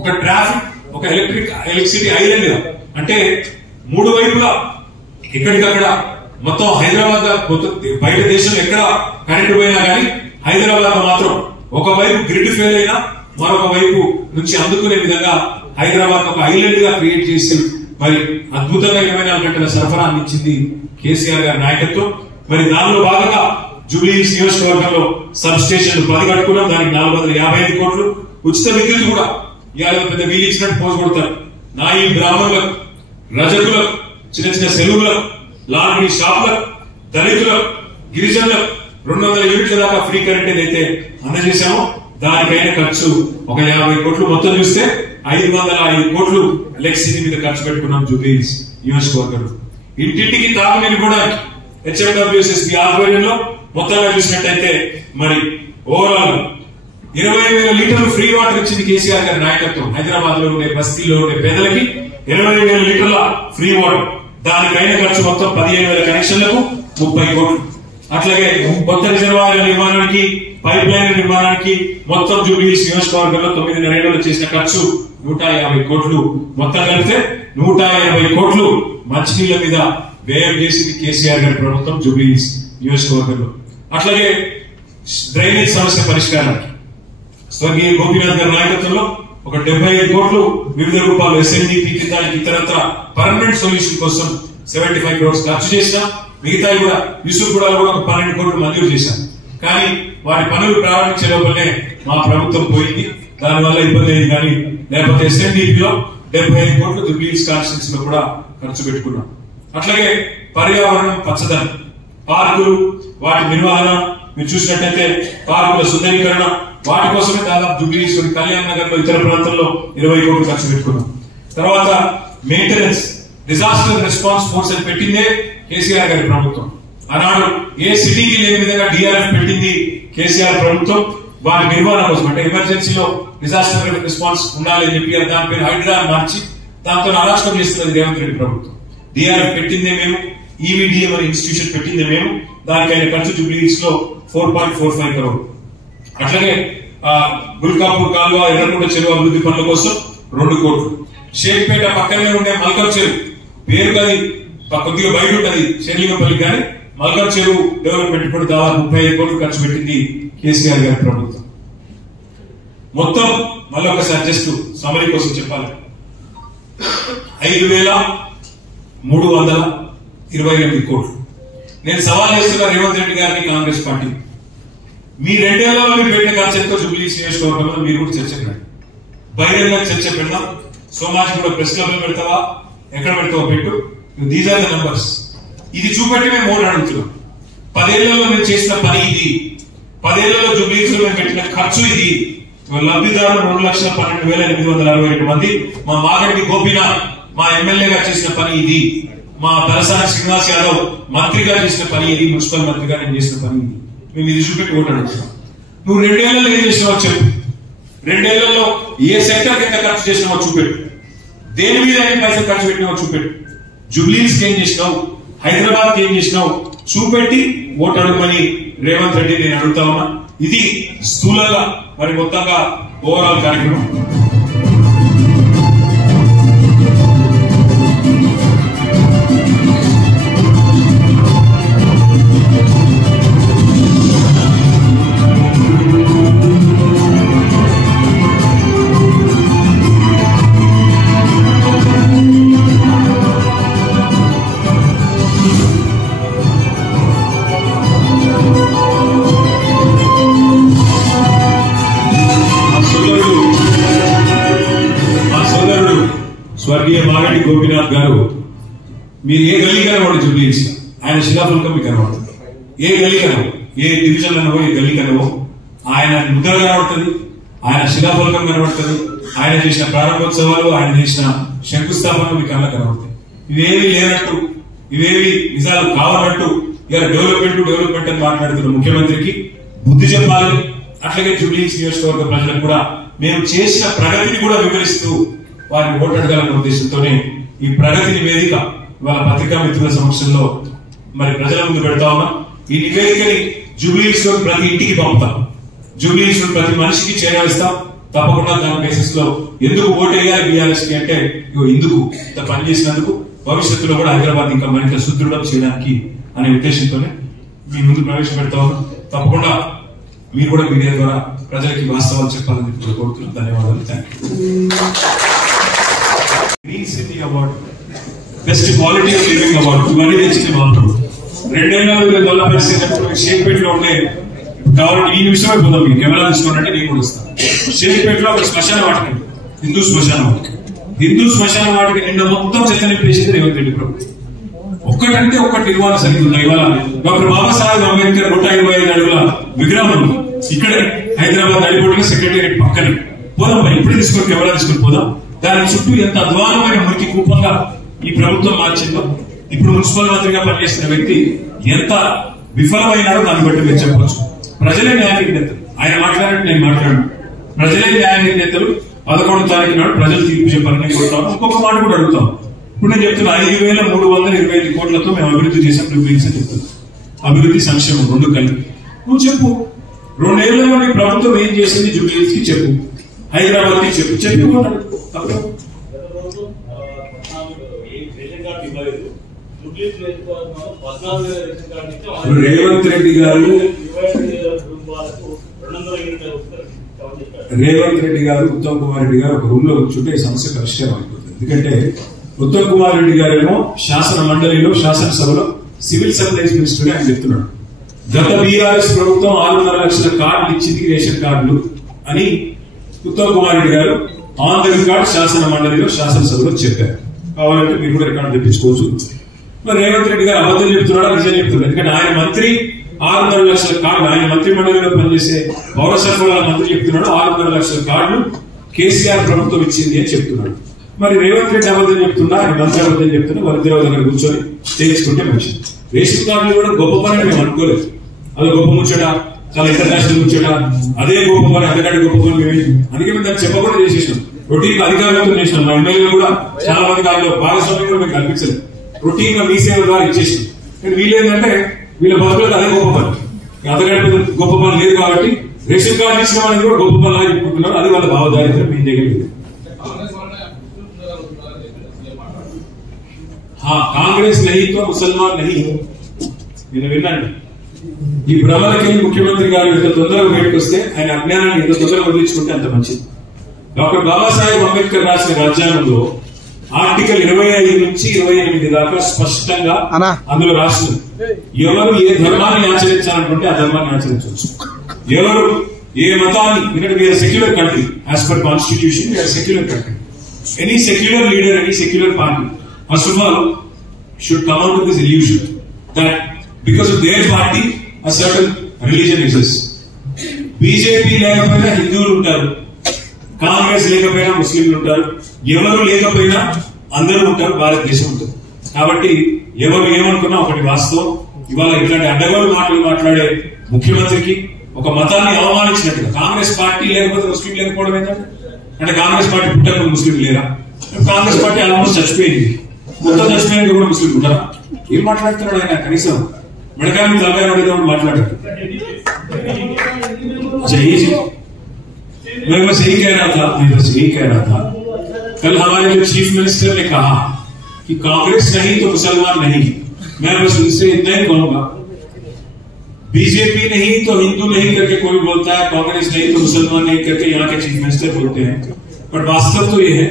ఒక ట్రాఫిక్, ఒక ఎలక్ట్రిసిటీ ఐలాండ్, అంటే 3 వైపులా ఎక్కడికక్కడ మొత్తం హైదరాబాద్ బయట దేశంలో ఎక్కడ కరెంట్ పోయినా కానీ హైదరాబాద్ మాత్రం ఒకవైపు గ్రిడ్ ఫెయిల్ అయినా మరొక వైపు నుంచి అందుకునే విధంగా హైదరాబాద్ ఒక ఐలాండ్ గా క్రియేట్ చేసి మరి అద్భుతంగా 24 గంటల సరఫరా అందించింది కేసీఆర్ గారి నాయకత్వం. మరి దానిలో భాగంగా జూబ్లీహిల్స్ నియోజకవర్గంలో సబ్ స్టేషన్ 10 కట్టుకున్నాం. దానికి 455 కోట్లు. ఉచిత విద్యుత్ కూడా ఇవాళ పెద్ద వీలు ఇచ్చినట్టు పోజు కొడతారు. నాయి బ్రాహ్మణులకు, రజకులకు, చిన్న చిన్న సెలవులకు, లాండ్రీ షాపులకు, దళితులకు, గిరిజనులకు 200 యూనిట్ల దాకా ఫ్రీ కరెంట్ ఏదైతే అందజేశామో దానికైనా ఖర్చు ఒక 50 కోట్లు. మొత్తం చూస్తే 505 కోట్లు ఎలక్ట్రిసిటీ మీద ఖర్చు పెట్టుకున్నాం జూబ్లీహిల్స్ నియోజకవర్గంలో. ఇంటింటికి తాగునీరు కూడా హెచ్ఎండబ్ల్యూఎస్ఎస్పీ ఆధ్వర్యంలో మొత్తంగా చూసినట్టయితే మరి ఓవరాల్ 20,000 లీటర్లు ఫ్రీ వాటర్ ఇచ్చింది కేసీఆర్ గారి నాయకత్వం. హైదరాబాద్ లో ఉండే బస్తీలో ఉండే పేదలకి 20,000 లీటర్ల ఫ్రీ వాటర్. దానికైన ఖర్చు మొత్తం 15,000 కనెక్షన్లకు 30 కోట్లు. అట్లాగే కొత్త రిజర్వాయర్ల నిర్మాణానికి, పైప్ లైన్ నిర్మాణానికి మొత్తం జూబ్లీహిల్స్ నియోజకవర్గంలో 9.5 ఏళ్లలో చేసిన ఖర్చు 150 కోట్లు. మొత్తం కలిపితే 180 కోట్లు మంచినీళ్ల మీద వ్యయం చేసింది కేసీఆర్ గారి ప్రభుత్వం జూబ్లీహిల్స్ నియోజకవర్గంలో. అట్లాగే డ్రైనేజ్ సమస్య పరిష్కారానికి స్వర్గీయ గోపీనాథ్ గారి నాయకత్వంలో ఒక 75 కోట్లు వివిధ రూపాయలు ఎస్ఎన్డిపి కింద ఇతరత్ర పర్మనెంట్ సొల్యూషన్ కోసం 75 crores ఖర్చు చేసినా, మిగతా కూడా యూసుఫ్గూడలో కూడా ఒక 12 కోట్లు మంజూరు చేశాం. కానీ వాటి పనులు ప్రారంభించే లోపలనే మా ప్రభుత్వం పోయింది. దానివల్ల ఇబ్బంది అయింది. కానీ లేకపోతే ఎస్ఎన్డిపిలో 75 కోట్లు జూబ్లీహిల్స్ కాన్స్టిట్యున్సీ లో కూడా ఖర్చు పెట్టుకున్నాం. అట్లాగే పర్యావరణం, పచ్చదనం, పార్కులు, వాటి నిర్వహణ మీరు చూసినట్టయితే పార్కుల సుందరీకరణ, వాటి కోసమే దాదాపు జూబ్లీహిల్స్, కళ్యాణ్ నగర్ లో, ఇతర ప్రాంతాల్లో 20 కోట్లు ఖర్చు పెట్టుకున్నాం. తర్వాత మెయింటెనెన్స్, డిజాస్టర్ రెస్పాన్స్ ఫోర్స్ అని పెట్టిందే కేసీఆర్ గారి ప్రభుత్వం. ఆనాడు ఏ సిటీకి లేని విధంగా డిఆర్ఎఫ్ పెట్టింది కేసీఆర్ ప్రభుత్వం. వాటి నిర్వహణ కోసం, అంటే ఎమర్జెన్సీలో డిజాస్టర్ రెస్పాన్స్ ఉండాలి అని చెప్పి దాని పేరు హైడ్రా మార్చి దాంతో అరాచకం చేస్తున్నది రేవంత్ రెడ్డి ప్రభుత్వం. డిఆర్ఎఫ్ పెట్టిందే మేము, ఈవీడీఎం అనే ఇన్స్టిట్యూషన్ పెట్టిందే మేము. దానికైన ఖర్చు జూబ్లీహిల్స్ లో 4.45 crores. అట్లాగే గుల్కాపూర్ కాలువ, ఎర్రకుంట చెరువు అభివృద్ధి పనుల కోసం 2 కోట్లు. షేక్పేట పక్కనే ఉండే మల్కం చెరువు, పేరు కానీ కొద్దిగా బయట ఉంటది షేర్లింగపల్లి, కానీ మల్కం చెరువు డెవలప్మెంట్ కూడా దాదాపు 35 కోట్లు ఖర్చు పెట్టింది కేసీఆర్ గారి ప్రభుత్వం. మొత్తం మళ్ళీ ఒకసారి జస్ట్ సమరీ కోసం చెప్పాలి, 5,328 కోట్లు. నేను సవాల్ చేస్తున్నా రేవంత్ రెడ్డి గారిని, కాంగ్రెస్ పార్టీ, మీ 2 ఏళ్లలో మీరు పెట్టిన ఖర్చు ఎంతో జూబ్లీహిల్స్ నియోజకవర్గంలో మీరు కూడా చర్చ పెట్టండి. బహిరంగ చర్చ పెడదాం. సోమాజ్ కూడా ప్రెస్ క్లబ్ లో పెడతావా, ఎక్కడ పెడతావో పెట్టు. These are the numbers. ఇది చూపెట్టి మేము ఓటు అడుగుతున్నాం. 10 ఏళ్లలో మేము చేసిన పని ఇది, 10 ఏళ్లలో జూబ్లీహిల్స్ లో మేము పెట్టిన ఖర్చు ఇది. లబ్ధిదారులు 2,12,862 మంది. మా మాగంటి గోపీనాథ్ మా ఎమ్మెల్యేగా చేసిన పని ఇది. మా తలసాని శ్రీనివాస్ యాదవ్ మంత్రిగా చేసిన పని ఇది. మున్సిపల్ మంత్రిగా నేను చేసిన పని ఇది. మేము ఇది చూపెట్టి ఓటు అడుగుతున్నాం. నువ్వు 2 ఏళ్లలో ఏం చేసినావో చెప్పు. 2 ఏళ్లలో ఏ సెక్టర్ కింద ఖర్చు చేసినావో చూపెట్టు. దేని మీద ఎన్ని పైసలు ఖర్చు పెట్టినావో చూపెట్టు. జూబ్లీహిల్స్ ఏం చేసినావు, హైదరాబాద్ ఏం చేసినావు చూపెట్టి ఓటు అడుగుమని రేవంత్ రెడ్డి నేను అడుగుతా ఉన్నా. ఇది స్థూలంగా మరి మొత్తంగా ఓవరాల్ కార్యక్రమం. స్వర్గీయ మాగంటి గోపీనాథ్ గారు, మీరు ఏ గల్లీ కనబడి జూబ్లీహిల్స్ ఆయన శిలాఫలకం మీకు కనబడుతుంది. ఏ గల్లీ కనవో, ఏ డివిజన్ అనవో, ఏ గల్లీ కనవో ఆయన ముద్ర కనబడుతుంది, ఆయన శిలాఫలకం కనబడుతుంది. ఆయన చేసిన ప్రారంభోత్సవాలు, ఆయన చేసిన శంకుస్థాపనలు మీకు కళ్ళ కనబడతాయి. ఇవేవి లేనట్టు, ఇవేవి నిజాలు కావాలన్నట్టు ఇవాళ డెవలప్మెంట్ అని మాట్లాడుతున్న ముఖ్యమంత్రికి బుద్ధి చెప్పాలని, అట్లాగే జూబ్లీహిల్స్ నియోజకవర్గ ప్రజలకు కూడా మేము చేసిన ప్రగతిని కూడా వివరిస్తూ వారిని ఓటడగాలన్న ఉద్దేశంతోనే ఈ ప్రగతి నివేదిక ఇవాళ పత్రికా మిత్రుల సమక్షంలో మరి ప్రజల ముందు పెడతా ఉన్నాం. ఈ నివేదికని జూబ్లీహిల్స్ లో ప్రతి ఇంటికి పంపుతాం, జూబ్లీహిల్స్ లో ప్రతి మనిషికి చేరవేస్తాం. తప్పకుండా దాని బేసిస్ లో ఎందుకు ఓటేయాలి బీఆర్ఎస్ కి అంటే ఇందుకు ఇంత పనిచేసినందుకు, భవిష్యత్తులో కూడా హైదరాబాద్ ఇంకా మరింత సుదృఢం చేయడానికి అనే ఉద్దేశంతోనే మీ ముందు ప్రవేశపెడతా ఉన్నాం. తప్పకుండా మీరు కూడా మీడియా ద్వారా ప్రజలకి వాస్తవాలు చెప్పాలని కోరుతున్నాం. ధన్యవాదాలు. Thank you. Green city award, best quality of living award ఇవన్నీ తెచ్చింది మాత్రం 2040 షేక్పేటలో ఉండే కాబట్టి ఈ నిమిషమే పోదాం. మీరు కెమెరా తీసుకోనంటే నేను కూడా వస్తాను. షేక్పేటలో ఒక శ్మశాన వాటిక, హిందూ శ్మశాన వాటిక, హిందూ శ్మశాన వాటిక నిన్న మొత్తం చెత్త నింపేసింది రేవంత్ రెడ్డి ప్రభుత్వం. ఒక్కటంటే ఒక్కటి నిర్మాణ సరిగ్గా ఉన్నాయి. ఇవాళ డాక్టర్ బాబాసాహెబ్ అంబేద్కర్ 125 అడుగుల విగ్రహం ఇక్కడే హైదరాబాద్ నడిపోవడం సెక్రటేరియట్ పక్కనే పోదాం. మరి ఇప్పుడే తీసుకొని కెమెరా తీసుకొని పోదాం. దాని చుట్టూ ఎంత అధ్వానమైన మురికి కూపంగా ఈ ప్రభుత్వం మార్చిందో, ఇప్పుడు మున్సిపల్ మంత్రిగా పనిచేసిన వ్యక్తి ఎంత విఫలమైనారో దాన్ని బట్టి మీరు చెప్పవచ్చు. ప్రజలే న్యాయ నిర్ణేతలు. ఆయన మాట్లాడినట్టు నేను మాట్లాడు. ప్రజలే న్యాయ నిర్ణేతలు. 11వ తారీఖు నాడు ప్రజలు తీర్పు చెప్పాలని కోరుతాను. ఇంకొక మాట కూడా అడుగుతాం. ఇప్పుడు నేను చెప్తున్నా 5,325 కోట్లతో మేము అభివృద్ధి చేసాం. జూబ్లీహిల్స్ అని చెప్తున్నా. అభివృద్ధి సంక్షేమం రెండు కలిపి నువ్వు చెప్పు. 2 ఏళ్లలో నీ ప్రభుత్వం ఏం చేసింది జూబ్లీహిల్స్ కి చెప్పు, హైదరాబాద్ కి చెప్పు. చెప్పి తప్ప రేవంత్ రెడ్డి గారు ఉత్తమ్ కుమార్ రెడ్డి గారు ఒక రూమ్ లో కూర్చుంటే ఈ సమస్య పరిష్కారం అయిపోతుంది. ఎందుకంటే ఉత్తమ్ కుమార్ రెడ్డి గారేమో శాసన మండలిలో శాసనసభలో సివిల్ సప్లైస్ మినిస్టర్ ఆయన చెప్తున్నాడు, గత బీఆర్ఎస్ ప్రభుత్వం 6.5 లక్షల కార్డులు ఇచ్చింది, రేషన్ కార్డులు అని ఉత్తమ్ కుమార్ రెడ్డి గారు ఆన్ ద రికార్డ్ శాసన మండలిలో శాసనసభలో చెప్పారు. కావాలంటే మీరు కూడా రికార్డు తెప్పించుకోవచ్చు. మరి రేవంత్ రెడ్డి గారు అబద్ధం చెప్తున్నాడా నిజం చెప్తున్నాడు? ఎందుకంటే ఆయన మంత్రి 6.5 లక్షల కార్డులు, ఆయన మంత్రి మండలిలో పనిచేసే పౌర సరఫరాల మంత్రి చెప్తున్నాడు 6.5 లక్షల కార్డులు కేసీఆర్ ప్రభుత్వం ఇచ్చింది అని చెప్తున్నాడు. మరి రేవంత్ రెడ్డి అబద్ధం చెప్తున్నా, ఆయన మంత్రి అబద్ధం చెప్తున్నా, వాళ్ళిద్దరు దగ్గర కూర్చొని తేల్చుకుంటే మంచిది. రేషన్ కార్డులు కూడా గొప్ప పని మేము అనుకోలేదు. అది గొప్ప ముచ్చట, చాలా ఇంటర్నేషనల్ ముచ్చట, అదే గొప్ప పని, అంతకంటే గొప్ప పని మేము అందుకే మేము దాన్ని చెప్పకుండా చేసేసినాం. రొటీన్ అధికారులతో చేసినాం. మా ఎమ్మెల్యేలు కూడా చాలా మంది దానిలో భాగస్వామ్యం కూడా మేము కల్పించలేదు. రొటీన్ గా మీ సేవ ద్వారా ఇచ్చేసినాం. కానీ వీళ్ళేంటంటే వీళ్ళ బతుకులకు అదే గొప్ప పని, అంతకంటే గొప్ప పని లేదు కాబట్టి రేషన్ కార్డు ఇచ్చిన వాళ్ళని కూడా గొప్ప పనిలా చెప్పుకుంటున్నారు. అది వాళ్ళ భావదారిద్ర్యం మీ దగ్గర లేదు. కాంగ్రెస్ నహీతో ముసల్మాన్ నహీ. నేను విన్నాను ఈ భ్రమలకి ముఖ్యమంత్రి గారు ఎంత తొందరగా బయటకు వస్తే ఆయన అజ్ఞానాన్ని ఎంత తొందరగా వదిలించుకుంటే అంత మంచిది. డాక్టర్ బాబాసాహెబ్ అంబేద్కర్ రాసిన రాజ్యాంగంలో ఆర్టికల్ 25 నుంచి 28 దాకా స్పష్టంగా అందులో రాస్తుంది, ఎవరు ఏ ధర్మాన్ని ఆచరించాలనుకుంటే ఆ ధర్మాన్ని ఆచరించవచ్చు. ఎవరు ఏ మతాన్ని, ఎందుకంటే we are secular country, as per constitution we are secular country. Any secular leader, any secular party first of all should come out of this illusion that because of their party a certain religion exists. BJP లేకపోయినా హిందువులు ఉంటారు, కాంగ్రెస్ లేకపోయినా ముస్లింలు ఉంటారు, ఎవరు లేకపోయినా అందరూ ఉంటారు, భారతదేశం ఉంటుంది. కాబట్టి ఎవరు ఏమనుకున్నా ఒకటి వాస్తవం. ఇవాళ ఇట్లాంటి అడ్డగోలు మాటలు మాట్లాడే ముఖ్యమంత్రికి ఒక మతాన్ని అవమానించినట్టుగా, కాంగ్రెస్ పార్టీ లేకపోతే ముస్లిం లేకపోవడం ఏంటంటే, అంటే కాంగ్రెస్ పార్టీ పుట్టక ముస్లిం లేరా? కాంగ్రెస్ పార్టీ ఆల్మోస్ట్ చచ్చిపోయింది, మొత్తం చచ్చిపోయిన కూడా ముస్లిం ఉంటారా? ఏం మాట్లాడుతున్నాడు ఆయన? కనీసం మెడకాయని తలకాయ పడేటప్పుడు మాట్లాడారు. मैं बस यही कह रहा था कल हमारे जो चीफ मिनिस्टर ने कहा कि कांग्रेस नहीं तो मुसलमान नहीं, मैं बस उनसे इतना ही कहूंगा, बीजेपी नहीं तो हिंदू नहीं करके कोई बोलता है, कांग्रेस नहीं तो मुसलमान नहीं करके यहाँ के चीफ मिनिस्टर बोलते हैं। पर वास्तव तो ये है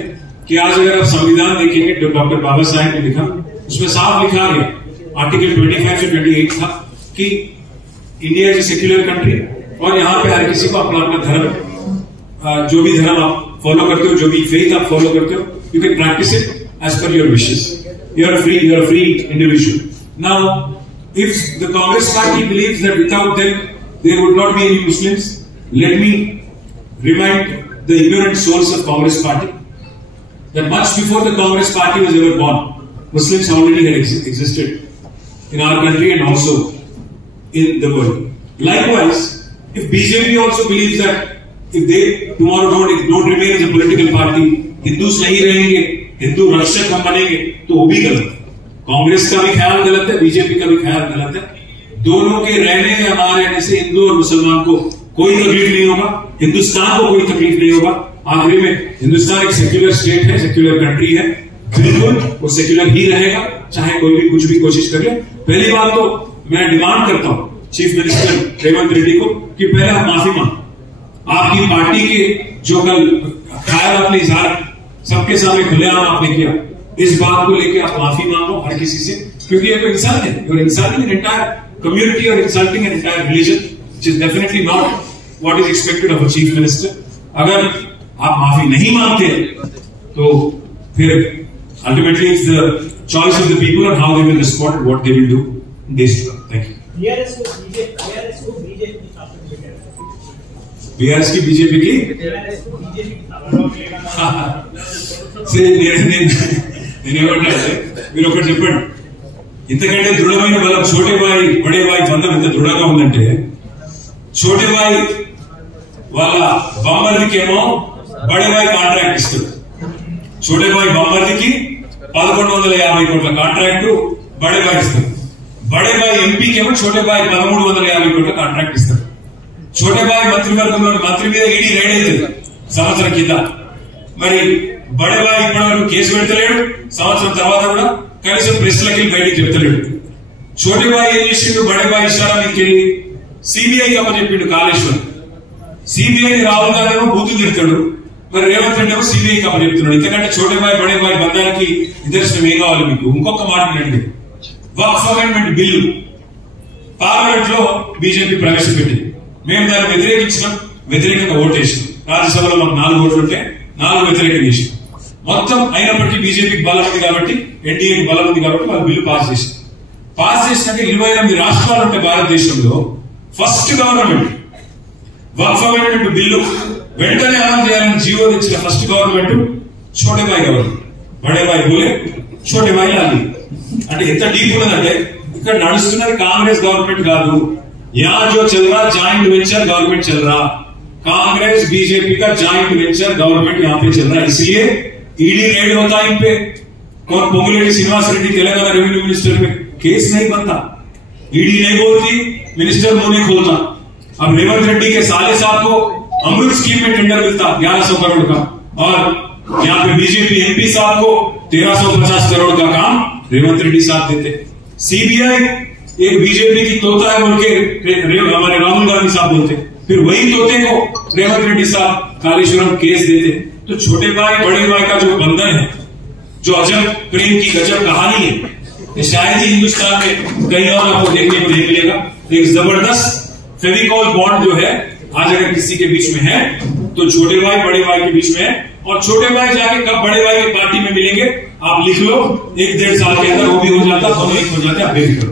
कि आज अगर आप संविधान देखेंगे जो डॉक्टर बाबा साहेब ने लिखा, उसमें साफ लिखा गया, आर्टिकल 25 से 28 था कि India is a secular country और यहाँ पे हर किसी को अपना अपना धर्म, जो भी धर्म आप फॉलो करते हो, जो भी फेथ आप फॉलो करते हो, you can practice it as per your wishes. You are free individual. Now if the Congress party believes that without them there would not be any Muslims, let me remind the ignorant souls of Congress party that much before the Congress party was ever born, Muslims already had existed in our country and also in the world. Likewise, if BJP also believes that if they tomorrow don't remain as a political party, Hindus नहीं रहेंगे, हिंदू रक्षक हम बनेंगे, तो वो भी गलत है. कांग्रेस का भी ख्याल गलत है, बीजेपी का भी ख्याल गलत है. दोनों के रहने या ना रहने से हिंदू और मुसलमान को कोई तकलीफ नहीं होगा, हिंदुस्तान को कोई तकलीफ नहीं होगा. आखिरी में हिंदुस्तान एक सेक्युलर स्टेट है, सेक्युलर कंट्री है, बिल्कुल वो सेक्युलर ही रहेगा, चाहे कोई भी कुछ भी कोशिश कर ले. पहली बात तो मैं डिमांड करता हूं चीफ मिनिस्टर रेवंत रेड्डी को कि पहले आप माफी मांगो. आपकी पार्टी के जो कल ख्याल आपने इजहार सबके सामने खुलेआम आपने किया, इस बात को लेकर आप माफी मांगो हर किसी से, क्योंकि ये तो इंसान है, और इंसानिंग एन एंटायर कम्युनिटी और insulting an entire religion, which is definitely not what is expected of a chief minister. अगर आप माफी नहीं मांगते तो फिर ultimately it's the choice of the people और how they will respond, what they will do in days to come. Thank you. BRS की BJP की నేనేమంటే మీరు ఒకటి చెప్పండి, ఇంతకంటే దృఢమైన బలం छोटे भाई बड़े भाई బంధం ఎంత దృఢంగా ఉందంటే, छोटे भाई వాళ్ళ బామ్మర్దికేమో बड़े भाई కాంట్రాక్ట్ ఇస్తారు. छोटे भाई బామ్మర్దికి 1150 కోట్ల కాంట్రాక్ట్ बड़े भाई ఇస్తారు. बड़े भाई ఎంపీకేమో छोटे भाई 1350 కోట్ల కాంట్రాక్ట్ ఇస్తారు. छोटे भाई మంత్రివర్గంలో మంత్రి మీద ఈడీ రైడ్ అవుతుంది సంవత్సరం కింద. మరి बड़े भाई ఇప్పటివరకు కేసు పెడతలేడు, సంవత్సరం తర్వాత కూడా కనీసం ప్రెస్లకి బయటికి చెప్తలేడు. छोटे भाई ఏం చేసిండు, बड़े भाई ఇషారా మీకెళ్ళి సిబిఐకి అప్పచెప్పిండు కాళేశ్వరం. సిబిఐ రాహుల్ గాంధీ ఏమో బూతులు తిడతాడు, మరి రేవంత్ రెడ్డి ఏమో సిబిఐకి అప్పచెప్తున్నాడు. ఎందుకంటే छोटे भाई बड़े भाई బంధానికి నిదర్శనం ఏం కావాలి మీకు? ఇంకొక మాట వినండి. వక్ఫ్ అమెండ్మెంట్ బిల్లు పార్లమెంట్ లో బీజేపీ ప్రవేశపెట్టింది. మేము దాన్ని వ్యతిరేకించినాం, వ్యతిరేకంగా ఓటేసినాం. రాజ్యసభలో మాకు 4 ఓట్లు ఉంటే 4 వ్యతిరేకం చేసినాం. మొత్తం అయినప్పటికీ బీజేపీకి బలం ఉంది కాబట్టి, ఎన్డీఏకి బలం ఉంది కాబట్టి వాళ్ళు బిల్లు పాస్ చేసింది. పాస్ చేసినాక 28 రాష్ట్రాలు ఉంటే భారతదేశంలో ఫస్ట్ గవర్నమెంట్ వక్ఫ్ అమెండ్మెంట్ బిల్లు వెంటనే అమలు చేయాలని జీవో తెచ్చిన ఫస్ట్ గవర్నమెంట్ छोटे भाई గవర్నమెంట్. बड़े भाई बोले छोटे भाई లాలి. అంటే ఎంత డీప్ ఉన్నదంటే ఇక్కడ నడుస్తున్నది కాంగ్రెస్ గవర్నమెంట్ కాదు. यहाँ जो चल रहा ज्वाइंट वेंचर गवर्नमेंट चल रहा, कांग्रेस बीजेपी का ज्वाइंट वेंचर गवर्नमेंट यहाँ पे चल रहा है. इसलिए ईडी रेड होता है इन पे. कौन पोंगुलेटी श्रीनिवास रेड्डी तेलंगाना रेवेन्यू मिनिस्टर पे केस नहीं बनता, ईडी नहीं बोलती, मिनिस्टर मुंह नहीं खोलता. अब रेवंत रेड्डी के साले साहब को अमृत स्कीम में टेंडर मिलता 1100 करोड़ का, और यहाँ पे बीजेपी एमपी साहब को 1350 करोड़ का काम रेवंत रेड्डी साहब देते. सीबीआई एक बीजेपी की तोता है बोल के हमारे राहुल गांधी साहब बोलते, फिर वही तोते को रेवंत रेड्डी साहब कालेश्वरम केस देते. तो छोटे भाई बड़े भाई का जो बंधन है, जो अजब प्रेम की गजब कहानी है, ये शायद ही हिंदुस्तान में कहीं और आपको देखने को नहीं मिलेगा. एक जबरदस्त फेविकॉल बॉन्ड जो है आज अगर किसी के बीच में है तो छोटे भाई बड़े भाई के बीच में है. और छोटे भाई जाके कब बड़े भाई की पार्टी में मिलेंगे आप लिख लो, 1-1.5 साल के अंदर वो भी हो जाता, दोनों एक हो जाते. आप बेफिक्र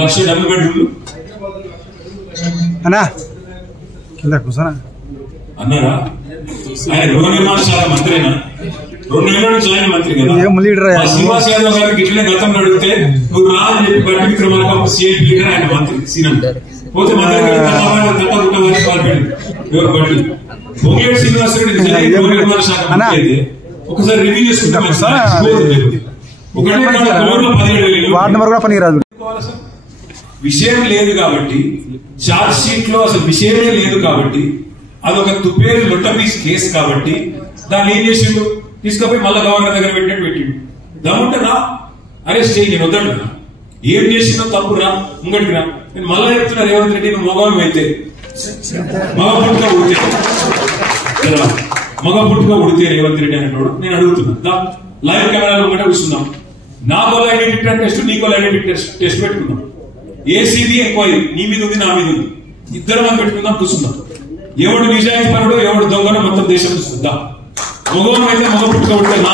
లక్ష డబ్బు పెట్టుకుంటూ అన్నా కింద కూర్చోనా అన్నారా? ఆయన గృహ నిర్మాణ శాఖ మంత్రినా? 2 నెలల నుంచి ఆయన మంత్రి కదా. శ్రీనివాస్ యాదవ్ గారికి ఇట్లనే గతంలో అడిగితే నువ్వు రా అని చెప్పి బట్టి విక్రమార్క సిఐపి లీడర్, ఆయన మంత్రి సీనం పోతే మంత్రి ఎవరు బట్టి పొంగేటి శ్రీనివాస్ రెడ్డి నిజంగా గృహ నిర్మాణ శాఖ మంత్రి అయితే ఒకసారి రివ్యూ చేసుకుంటాం. వార్డు నెంబర్ కూడా పనికిరాదు. విషయం లేదు కాబట్టి, చార్జ్ షీట్ లో అసలు విషయమే లేదు కాబట్టి, అదొక తుపేరు లొట్టపీస్ కేసు కాబట్టి దాన్ని ఏం చేసిండు, తీసుకుపోయి మళ్ళా గవర్నర్ దగ్గర పెట్టిండు. దమ్ముంటే రా అరెస్ట్ చేయి, నేను వద్దంటున్నా. ఏం చేసిందో తప్పు రా, ముంగటికి రా. నేను మళ్ళా చెప్తున్నా, రేవంత్ రెడ్డి నువ్వు మగవాడు అయితే మగ పుట్టుగా ఉడితే రేవంత్ రెడ్డి అనేటోడు నేను అడుగుతున్నా. లైవ్ కెమెరాలో కూడా కూర్చుందాం, నాకో ఐడెంటిటీ టెస్ట్ నీకో ఐడెంటిటీ టెస్ట్ పెట్టుకుందాం. ఏసీబీ ఎంక్వైరీ నీ మీద ఉంది, నా మీద ఉంది, ఇద్దరు మనం పెట్టుకుందాం, కూర్చుందాం. ఎవడు నిజాయితీ పరుడు ఎవడు దొంగను మొత్తం దేశం చూద్దాం. మగవాడు అయితే మగ పుట్టుక ఉంటే నా